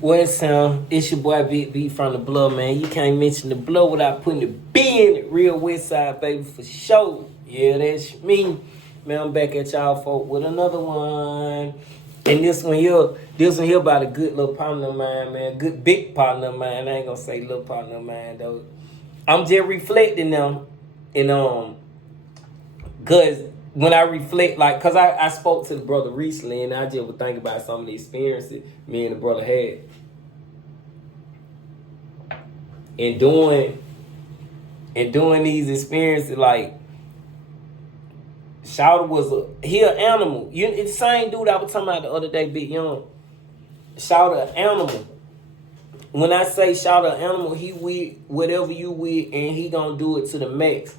What's Sam? It's your boy Big B from the Blood, man. You can't mention the Blood without putting the B in it. Real West Side, baby, for sure. Yeah, that's me. Man, I'm back at y'all folk with another one. And this one here about a good little partner of mine, man. Good big partner of mine. I ain't gonna say little partner of mine though. I'm just reflecting now. And cause when I reflect, like, cause I spoke to the brother recently, and I just would think about some of the experiences me and the brother had, and doing these experiences. Like, Shouter was he an animal. It's the same dude I was talking about the other day, Big Young. Shouter an animal. When I say Shouter an animal, he with whatever you with, and he gonna do it to the max.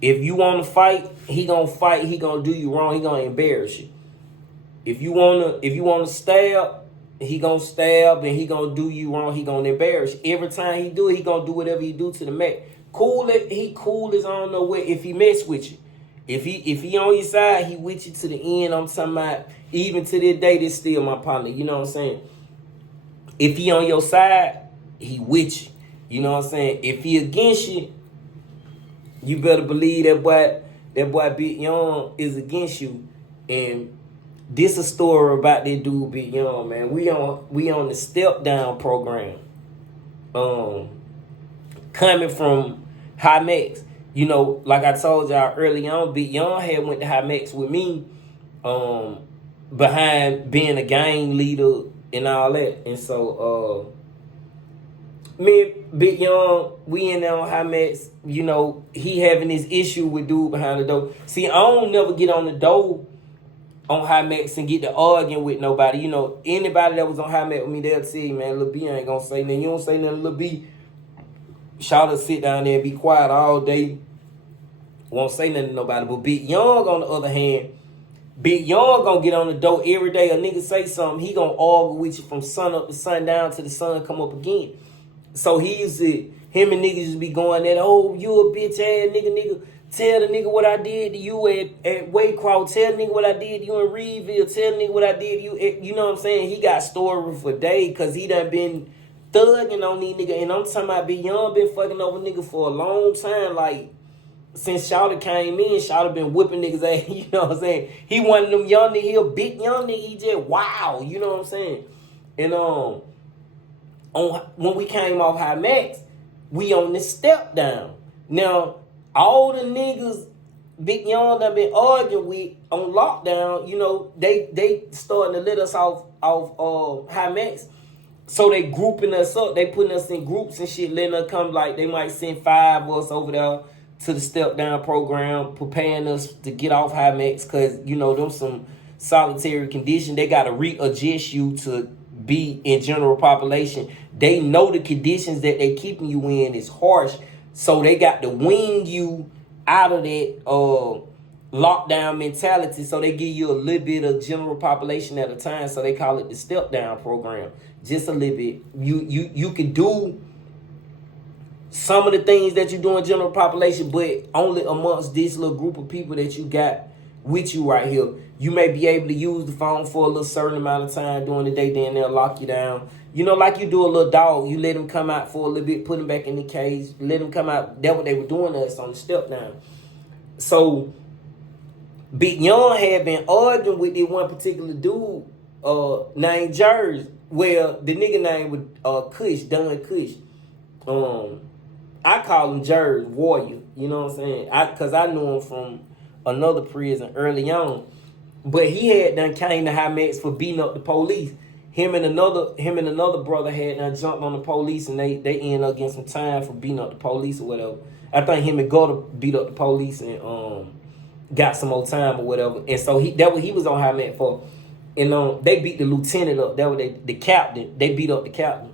If you want to fight, he gonna fight. He gonna do you wrong. He gonna embarrass you. If you wanna stab, he gonna stab, and he gonna do you wrong. He gonna embarrass you. Every time he do it, he gonna do whatever he do to the max. He cool as I don't know what. If he mess with you, if he on your side, he with you to the end. I'm talking about, even to this day, this still my partner. You know what I'm saying? If he on your side, he with you. You know what I'm saying? If he against you, you better believe that boy Big Young is against you. And this a story about that dude Big Young, man. We on the step down program. Coming from High Max. You know, like I told y'all early on, Big Young had went to High Max with me, behind being a gang leader and all that. And so me and Big Young, we in there on High Max. You know, he having this issue with dude behind the door. See, I don't never get on the door on High Max and get to arguing with nobody. You know, anybody that was on High Max with me, they'll tell you, man, Lil B ain't gonna say nothing. You don't say nothing, Lil B. Shout sit down there and be quiet all day. Won't say nothing to nobody. But Big Young, on the other hand, Big Young gonna get on the door every day. A nigga say something, he gonna argue with you from sun up to sundown till the sun come up again. So him and niggas just be going that, oh, you a bitch ass nigga. Tell the nigga what I did to you at Waycross. Tell the nigga what I did to you in Reedville. Tell the nigga what I did to you you know what I'm saying? He got story for days because he done been thugging on these niggas. And I'm talking about Big Young been fucking over niggas for a long time. Like, since Shouter came in, Shouter been whipping niggas ass. You know what I'm saying? He one of them young niggas. He a big young nigga. He just wow. You know what I'm saying? And when we came off High Max, we on this step down. Now, all the niggas Big Young done been arguing with on lockdown, you know, they starting to let us off High Max. So they grouping us up. They putting us in groups and shit, letting us come. Like, they might send 5 of us over there to the step down program, preparing us to get off High Max, because, you know, them some solitary condition. They got to readjust you to be in general population. They know the conditions that they keeping you in is harsh, so they got to wing you out of that lockdown mentality. So they give you a little bit of general population at a time. So they call it the step down program. Just a little bit. You can do some of the things that you do in general population, but only amongst this little group of people that you got with you right here. You may be able to use the phone for a little certain amount of time during the day, then they'll lock you down. You know, like you do a little dog, you let him come out for a little bit, put him back in the cage, let him come out. That's what they were doing to us on the step down. So Big Young had been arguing with this one particular dude named Jers. Well, the nigga name was Kush, Don Kush. I call him Jers Warrior. You know what I'm saying? Because I knew him from another prison early on. But he had done came to High Max for beating up the police. Him and another brother had done jumped on the police, and they ended up getting some time for beating up the police or whatever. I think him and Gutter beat up the police and got some more time or whatever. And so that what he was on High Max for. And they beat the lieutenant up. That was the captain. They beat up the captain.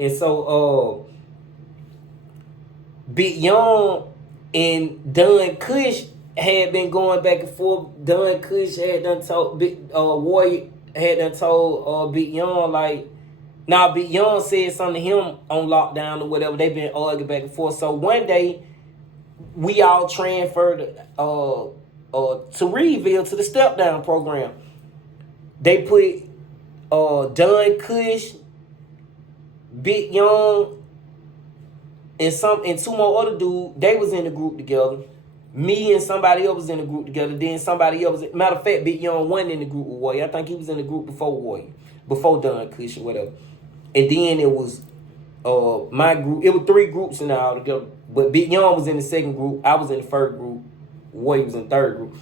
And so Big Young and Don Kush had been going back and forth. Don Kush had done told Warrior had done told Big Young, like, now Big Young said something to him on lockdown or whatever. They been arguing back and forth. So one day we all transferred to Reedville to the step down program. They put Don Kush, Big Young, and two more other dudes, they was in the group together. Me and somebody else was in the group together. Then somebody else, matter of fact, Big Young wasn't in the group with Warrior. I think he was in the group before Warrior, before Don Kush or whatever. And then it was my group. It was 3 groups in there all together. But Big Young was in the second group. I was in the first group. Warrior was in the third group.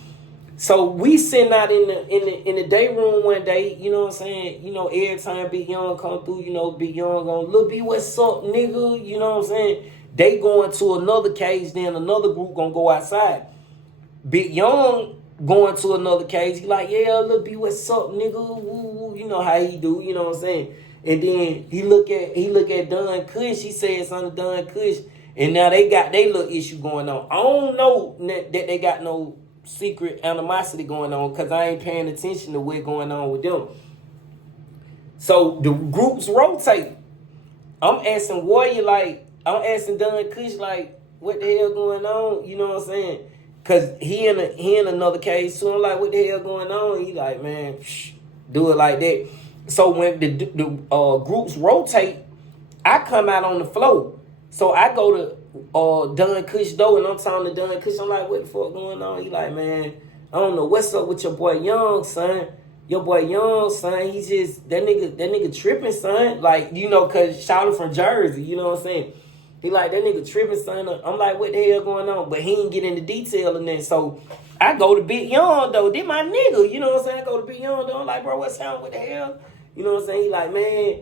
So we sitting out in the day room one day, you know what I'm saying? You know, every time Big Young come through, you know, Big Young going, Lil B, what's up, nigga? You know what I'm saying? They going to another cage, then another group gonna go outside. Big Young going to another cage, he like, yeah, Lil B, what's up, nigga? Woo, woo. You know how he do, you know what I'm saying? And then he look at Don Kush, he said something to Don Kush, and now they got their little issue going on. I don't know that they got no secret animosity going on because I ain't paying attention to what's going on with them. So the groups rotate. I'm asking Warrior, like, I'm asking Don Kush, like, what the hell going on? You know what I'm saying? Cause he in another case, so I'm like, what the hell going on? He like, man, do it like that. So when the groups rotate, I come out on the floor. So I go to Don Kush door, and I'm talking to Don Kush. I'm like, what the fuck going on? He like, man, I don't know what's up with your boy Young, son. Your boy Young, son, he just that nigga tripping, son. Like, you know, cause shouting from Jersey, you know what I'm saying? He like, that nigga tripping, son. I'm like, what the hell going on? But he ain't get into detail in that. So I go to Big Young though. Did my nigga, you know what I'm saying? I go to Big Young though. I'm like, bro, what's up? What the hell? You know what I'm saying? He like, man,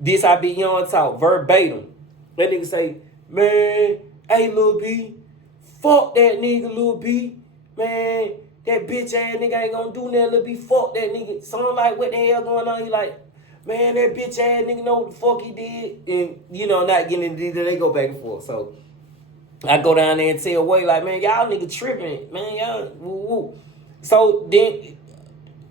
this how Big Young talk verbatim. That nigga say, man, hey, Lil B, fuck that nigga, Lil B, man. That bitch ass nigga ain't gonna do nothing, Lil B, fuck that nigga. So I'm like, what the hell going on? He like, man, that bitch ass nigga know what the fuck he did. And, you know, not getting into detail, they go back and forth. So I go down there and tell Way, like, man, y'all nigga tripping. Man, y'all, woo woo. So then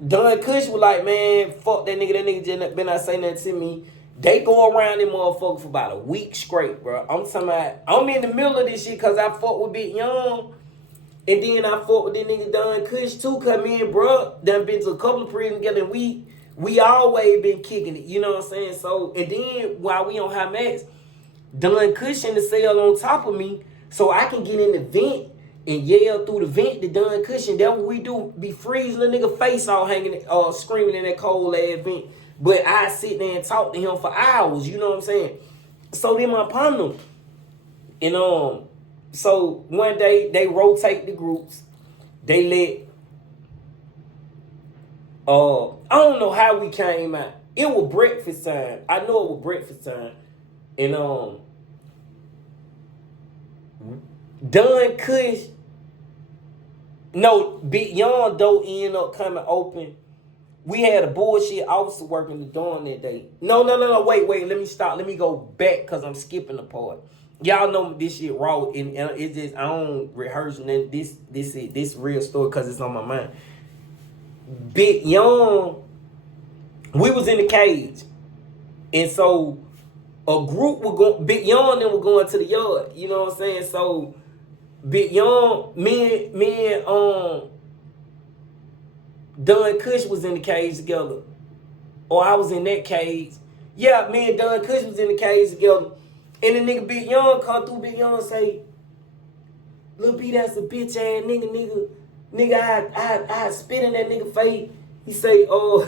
Don Kush was like, man, fuck that nigga just been not saying that to me. They go around them motherfucker for about a week straight, bro. I'm talking about, I'm in the middle of this shit because I fuck with Big Young. And then I fought with that nigga Don Kush too, come in, bro. Done been to a couple of prisons together, and we always been kicking it, you know what I'm saying? So, and then while we on high max, Don Kush in the cell on top of me, so I can get in the vent and yell through the vent to Don Kush, and that's what we do, be freezing the nigga face all hanging, screaming in that cold ass vent. But I sit there and talk to him for hours, you know what I'm saying? So then my partner, and so one day they rotate the groups. They let I don't know how we came out. It was breakfast time. I know it was breakfast time. And Don Kush, no, Big Young though ended up coming open. We had a bullshit officer working the dorm that day. No, wait, let me stop. Let me go back because I'm skipping the part. Y'all know this shit raw, and it's just, I don't rehearse and this real story because it's on my mind. Big Young, we was in the cage, and so a group would go. Big Young and them were going to the yard. You know what I'm saying? So Big Young, me and Don Kush was in the cage together, or I was in that cage. Yeah, me and Don Kush was in the cage together. And the nigga Big Young come through, Big Young say, Lil B, that's a bitch ass nigga, I spit in that nigga face. He say, oh,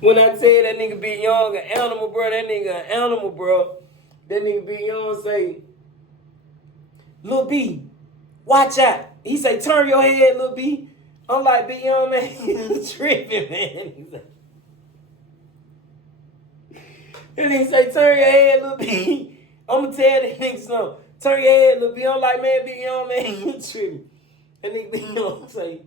when I tell that nigga Big Young an animal, bro, that nigga an animal, bro. That nigga Big Young say, Lil B, watch out. He say, turn your head, Lil B. I'm like, Big Young, man, you tripping, man. He's like, and he say, turn your head, Lil B. I'm going to tell that nigga something. Turn your head, Lil B. I'm like, man, Big Young, man, you tripping. And nigga Big Young say,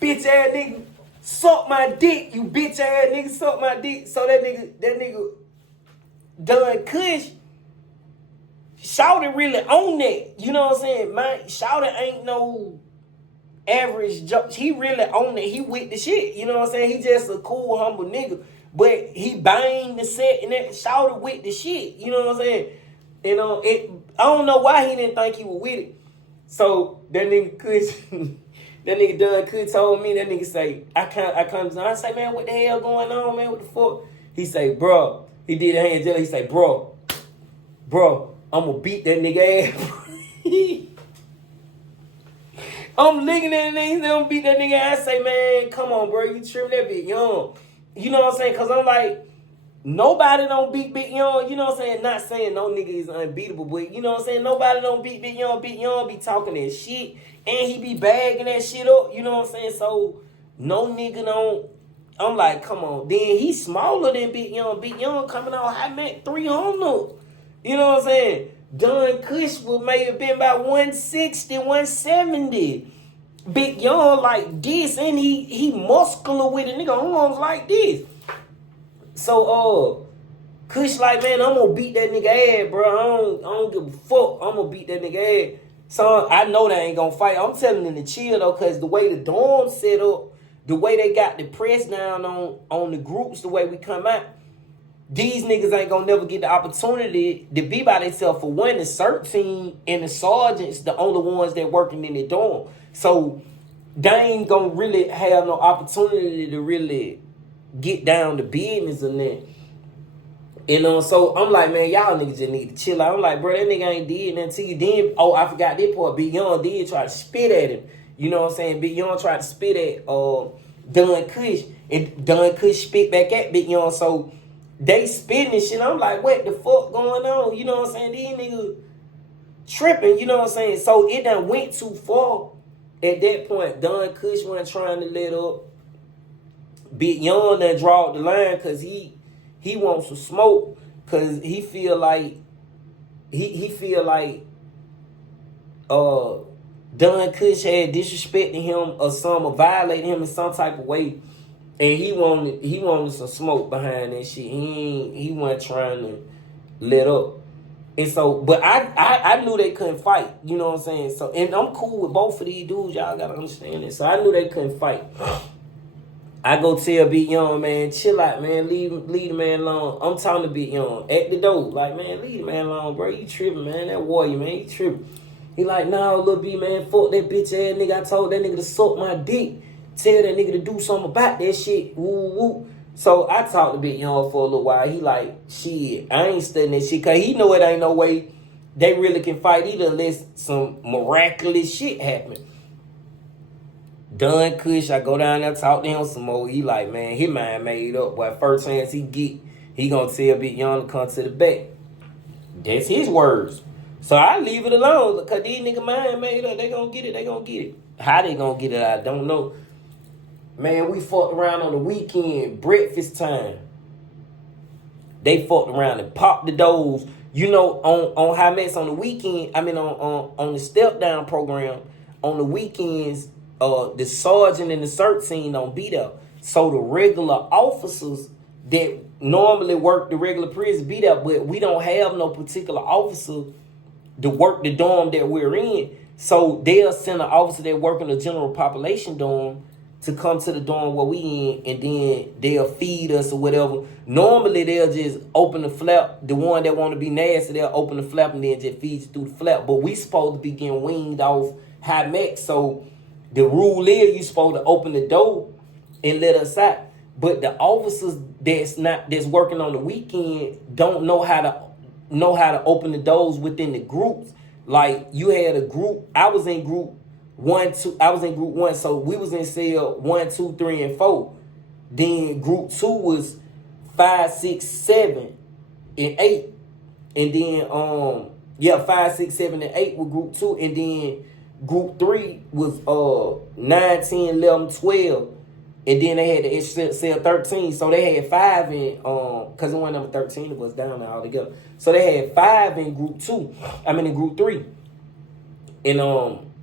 bitch ass nigga, suck my dick, you bitch ass nigga, suck my dick. So that nigga, Don Kush, Shouted really on that. You know what I'm saying? Man, Shouted ain't no average joke. He really on it. He with the shit. You know what I'm saying? He just a cool, humble nigga. But he banged the set and that Shouted with the shit. You know what I'm saying? You know, I don't know why he didn't think he was with it. So that nigga Kush, That nigga Don Could told me, that nigga say, I say, man, what the hell going on, man? What the fuck? He say, bro, he did a hand jelly. He say, bro, I'm gonna beat that nigga ass. I'm looking at that nigga, I'm gonna beat that nigga ass. I say, man, come on, bro, you tripping that bit young. You know what I'm saying? Cause I'm like, nobody don't beat Big Young, you know what I'm saying? Not saying no nigga is unbeatable, but you know what I'm saying? Nobody don't beat Big Young. Big Young be talking that shit, and he be bagging that shit up, you know what I'm saying? So, no nigga don't, I'm like, come on. Then he smaller than Big Young. Big Young coming out, I meant 300. You know what I'm saying? Don Kush would may have been about 160, 170. Big Young like this, and he muscular with it. Nigga arms like this. So, Kush like, man, I'm gonna beat that nigga ass, bro. I don't give a fuck. I'm gonna beat that nigga ass. So, I know they ain't gonna fight. I'm telling them to chill, though, because the way the dorm set up, the way they got the press down on the groups, the way we come out, these niggas ain't gonna never get the opportunity to be by themselves. For one, the cert team and the sergeants, the only ones that working in the dorm. So, they ain't gonna really have no opportunity to really get down to business and that. You know, so I'm like, man, y'all niggas just need to chill out. I'm like, bro, that nigga ain't did nothing to you. Then, I forgot this part. Big Young did try to spit at him. You know what I'm saying? Big Young tried to spit at Don Kush, and Don Kush spit back at Big Young. So they spitting and shit. I'm like, what the fuck going on? You know what I'm saying? These niggas tripping. You know what I'm saying? So it done went too far. At that point, Don Kush wasn't trying to let up. Big Young done draw the line because he wants some smoke, because he feel like Don Kush had disrespected him or some, or violated him in some type of way, and he wanted some smoke behind that shit. He wasn't trying to let up. And so, but I knew they couldn't fight, you know what I'm saying? So, and I'm cool with both of these dudes, y'all gotta understand this. So I knew they couldn't fight. I go tell Big Young, man, chill out, man, leave the man alone. I'm talking to Big Young at the door, like, man, leave the man alone, bro. You tripping, man? That warrior, man, you tripping. He like, nah, little B, man, fuck that bitch ass nigga. I told that nigga to suck my dick. Tell that nigga to do something about that shit. Woo woo. So I talked to Big Young for a little while. He like, shit, I ain't studying that shit, cause he know it ain't no way they really can fight either unless some miraculous shit happen. Don Kush, I go down there, talk to him some more. He like, man, his mind made up. Boy, first chance he get, he gonna tell Big Young to come to the back. That's his words. So I leave it alone, cause these nigga mind made up. They gonna get it. How they gonna get it, I don't know. Man, we fucked around on the weekend, breakfast time. They fucked around and popped the doors. You know, on High Mess on the weekend, on the step down program, on the weekends, the sergeant and the cert team don't be there. So the regular officers that normally work the regular prison be there, but we don't have no particular officer to work the dorm that we're in. So they'll send an officer that work in the general population dorm to come to the dorm where we in, and then they'll feed us or whatever. Normally they'll just open the flap. The one that want to be nasty, they'll open the flap and then just feed you through the flap. But we supposed to be getting weaned off high max. So the rule is you supposed to open the door and let us out. But the officers that's working on the weekend don't know how to open the doors within the groups. Like, you had a group. I was in group 1, 2. I was in group 1, so we was in cell 1, 2, 3, and 4. Then group 2 was 5, 6, 7, and 8. And then 5, 6, 7, and 8 were group 2, and then group 3 was 9, 10, 11, 12. And then they had the extra cell 13. So they had 5 in because it wasn't number 13, it was down there all together. So they had 5 in group 2. In group 3. And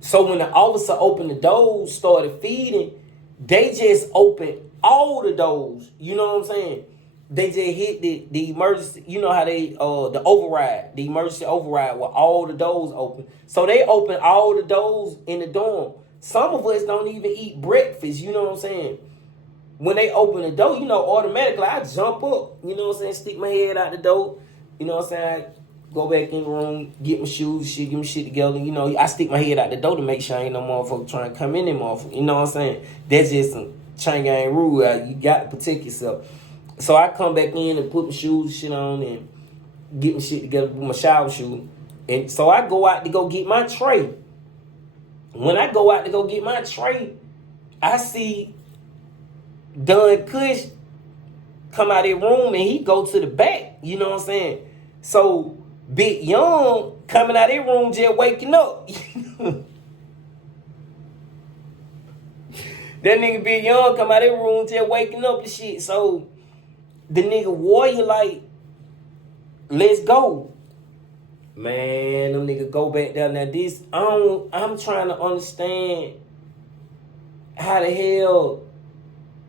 so when the officer opened the doors, started feeding, they just opened all the doors. You know what I'm saying? They just hit the emergency, you know how they, the override, the emergency override with all the doors open. So they opened all the doors in the dorm. Some of us don't even eat breakfast, you know what I'm saying? When they open the door, automatically I jump up, you know what I'm saying? Stick my head out the door, you know what I'm saying? go back in the room, get my shoes, shit, get my shit together. You know, I stick my head out the door to make sure ain't no motherfucker trying to come in there, motherfucker. You know what I'm saying? That's just some chain gang rule. You got to protect yourself. So I come back in and put my shoes and shit on and get my shit together with my shower shoe. And so I go out to go get my tray. When I go out to go get my tray, I see Don Kush come out of the room and he go to the back. You know what I'm saying? So Big Young coming out of the room just waking up. That nigga Big Young come out of the room just waking up and shit. So the nigga Warrior like, let's go. Man, them niggas go back down there. I'm trying to understand how the hell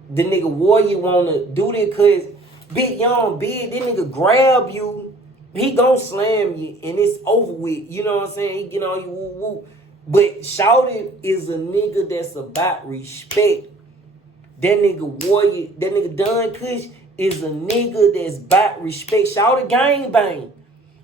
the nigga Warrior wanna do this, cause Big Young big, this nigga grab you, he gon' slam you and it's over with. You know what I'm saying? He get on you woo woo. But Shawty is a nigga that's about respect. That nigga Warrior, that nigga Don Kush is a nigga that's about respect. Shawty gang bang.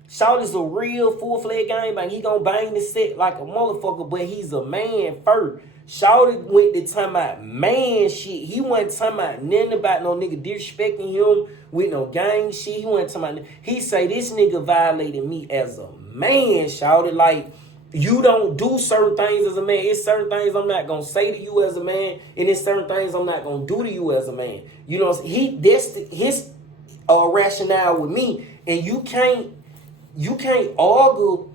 Shawty's a real full-fledged gang bang. He gonna bang the set like a motherfucker, but he's a man first. Shawty went to talking about man shit. He wasn't talking about nothing about no nigga disrespecting him with no gang shit. He wasn't talking about. He say this nigga violated me as a man, Shawty. Like, you don't do certain things as a man. It's certain things I'm not gonna say to you as a man, and it's certain things I'm not gonna do to you as a man. You know, his rationale with me, and you can't argue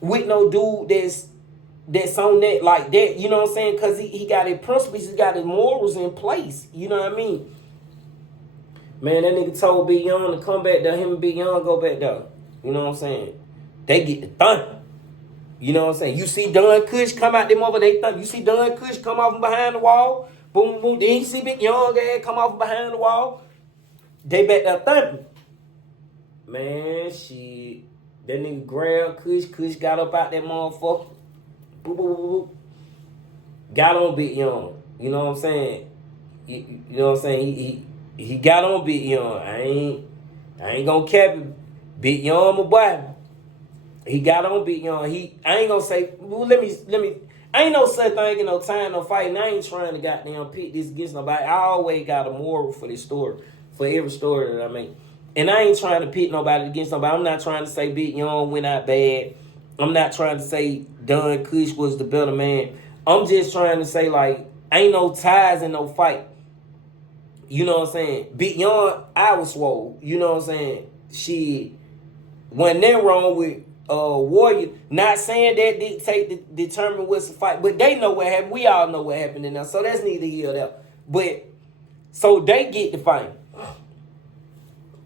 with no dude that's on that like that. You know what I'm saying? Because he got his principles, he got his morals in place. You know what I mean? Man, that nigga told Big Young to come back there. Him and Big Young go back there. You know what I'm saying? They get the thump. You know what I'm saying? You see Don Kush come out them over, they thump. You see Don Kush come off from behind the wall. Boom, boom. Then you see Big Young ass come off from behind the wall. They back there thumping. Man, shit. That nigga grabbed Kush. Kush got up out that motherfucker. Boop, boop, boop, boop. Got on Big Young. You know what I'm saying? You know what I'm saying? He got on Big Young. I ain't gonna cap him. Big Young, my boy. He got on Big Young. I ain't gonna say, well, let me. I ain't no such thing in no time, no fighting. I ain't trying to goddamn pit this against nobody. I always got a moral for this story, for every story that I make. And I ain't trying to pit nobody against nobody. I'm not trying to say Big Young went out bad. I'm not trying to say Don Kush was the better man. I'm just trying to say, like, ain't no ties in no fight. You know what I'm saying? Big Young, I was swole. You know what I'm saying? Shit. Wasn't that wrong with Warrior. Not saying that dictate to determine what's the fight, but they know what happened. We all know what happened in there. So that's neither here or there. But, so they get the fight.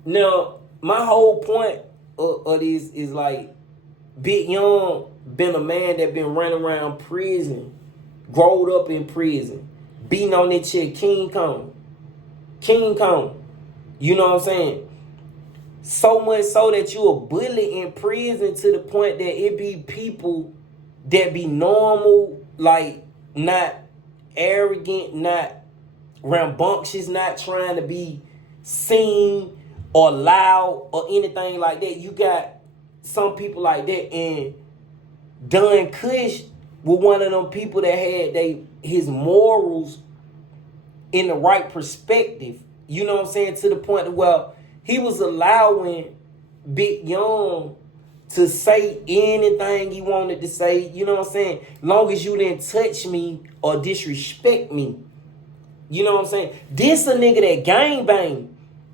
Now, my whole point of this is like, Big Young been a man that been running around prison, growed up in prison, beating on that chick, King Kong. You know what I'm saying? So much so that you a bully in prison to the point that it be people that be normal, like not arrogant, not rambunctious, not trying to be seen or loud or anything like that. You got some people like that, and Don Kush was one of them people that had his morals in the right perspective. You know what I'm saying? To the point where he was allowing Big Young to say anything he wanted to say. You know what I'm saying? Long as you didn't touch me or disrespect me. You know what I'm saying? This a nigga that gangbang.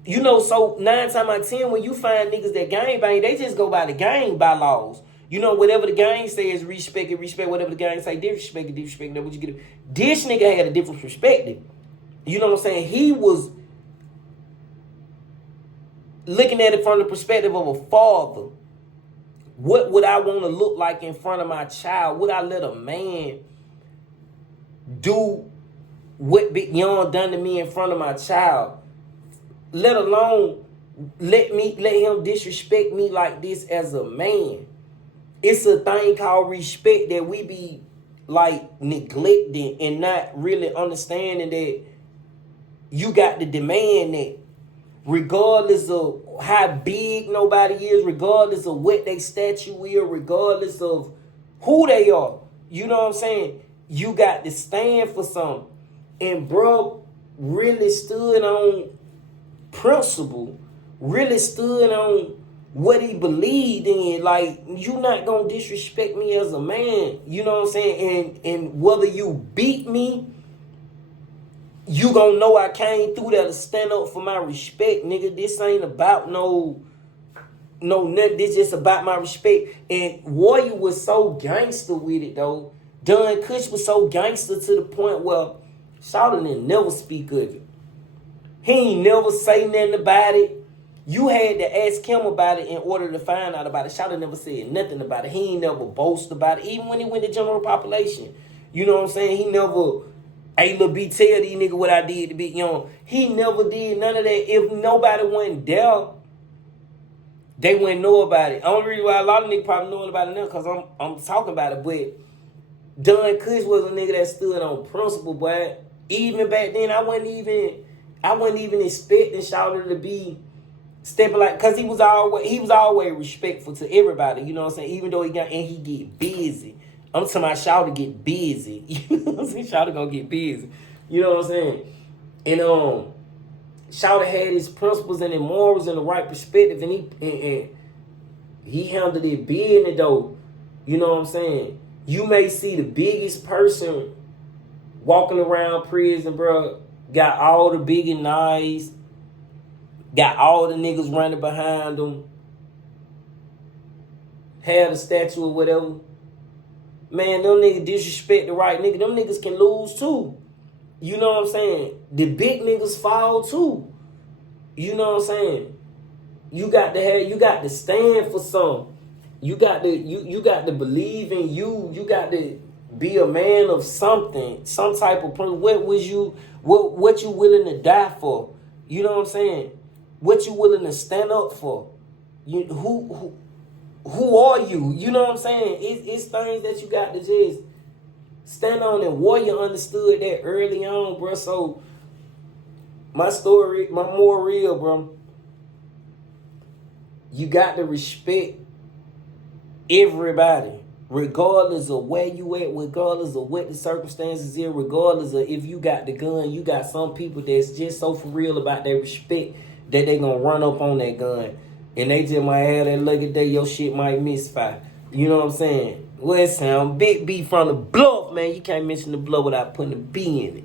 You know, so 9 times out of 10, when you find niggas that gangbang, they just go by the gang bylaws. You know, whatever the gang says, respect it, respect. Whatever the gang say, disrespect it, disrespect. That's what you get. This nigga had a different perspective. You know what I'm saying? He was looking at it from the perspective of a father. What would I want to look like in front of my child? Would I let a man do what Big Young done to me in front of my child? Let alone let him disrespect me like this as a man. It's a thing called respect that we be like neglecting and not really understanding that you got to demand that regardless of how big nobody is, regardless of what they statue is, regardless of who they are. You know what I'm saying? You got to stand for something. And bro really stood on principle, really stood on what he believed in. Like, you not gonna disrespect me as a man. You know what I'm saying? And whether you beat me, you gonna know I came through there to stand up for my respect, nigga. This ain't about no nothing. This just about my respect. And Warrior was so gangster with it though. Dunn Kush was so gangster to the point where Shawty didn't never speak of it. He ain't never say nothing about it. You had to ask him about it in order to find out about it. Shawty never said nothing about it. He ain't never boast about it, even when he went to general population. You know what I'm saying? He never, hey, Lil B, tell these niggas what I did to Big Young. He never did none of that. If nobody wasn't there, they wouldn't know about it. Only reason why a lot of niggas probably knowing about it now because I'm talking about it. But Dunn Kush was a nigga that stood on principle, boy. Even back then, I wasn't even expecting Shawty to be stepping like, cause he was always respectful to everybody. You know what I'm saying? Even though he get busy. I'm talking about Shawty get busy. You know what I'm saying? Shawty gonna get busy. You know what I'm saying? And Shawty had his principles and his morals in the right perspective, and he handled it business though. You know what I'm saying? You may see the biggest person walking around prison, bro, got all the big and nice, got all the niggas running behind them, had a statue or whatever. Man, them niggas disrespect the right nigga. Them niggas can lose too. You know what I'm saying? The big niggas fall too. You know what I'm saying? You got to stand for something. You got to believe in you. You got to be a man of something, some type of person. What you willing to die for? You know what I'm saying? What you willing to stand up for? Who are you? You know what I'm saying? It's things that you got to just stand on. And Warrior understood that early on, bro. So my story, my more real, bro. You got to respect everybody, regardless of where you at, regardless of what the circumstances is, regardless of if you got the gun. You got some people that's just so for real about their respect that they gonna run up on that gun. And they just might have that lucky day your shit might misfire. You know what I'm saying? Well, it sound Big B from the bluff, man. You can't mention the bluff without putting a B in it.